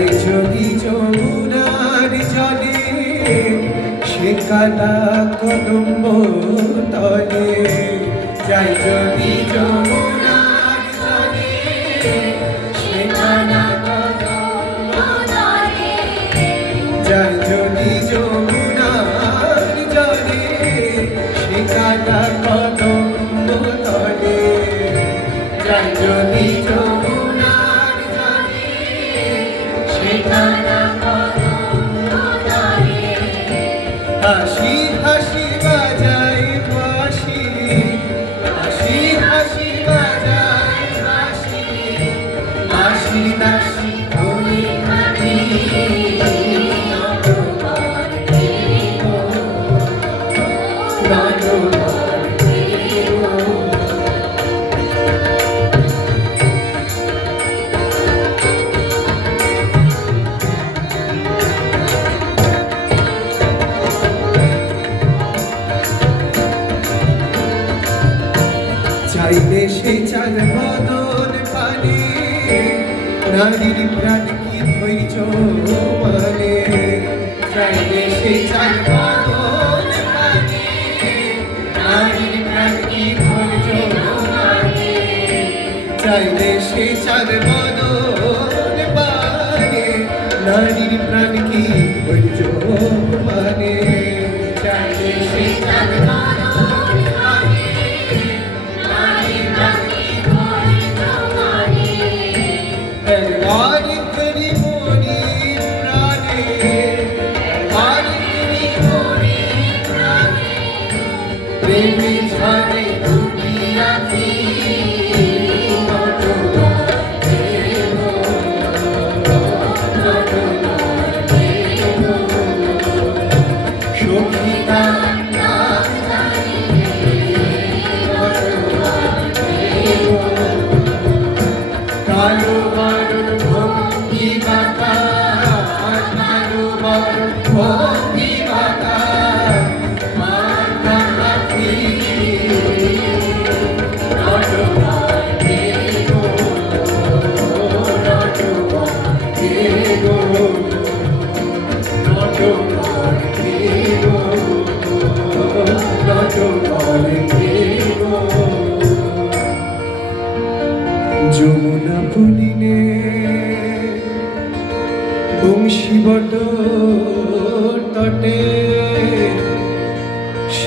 তাই যদি যমুনার জলে, সে কাটা কদম্ব তলে। যাই যদি যমুনার জলে, সে কাটা কদম্ব তলে। যাই যদি যমুনার জলে, সে কাটা কদম্ব তলে। যাই যদি যমুনার সেখানা হাসি হাসি চাইলে সে চার বদন পানে। নারীর প্রাণ কি ধৈর্য মানে চাইলে সে চার বদন পানে। নারীর চাইলে সে চার বদন পানে। নারীর Amen. পুলিনে বংশীবট তটে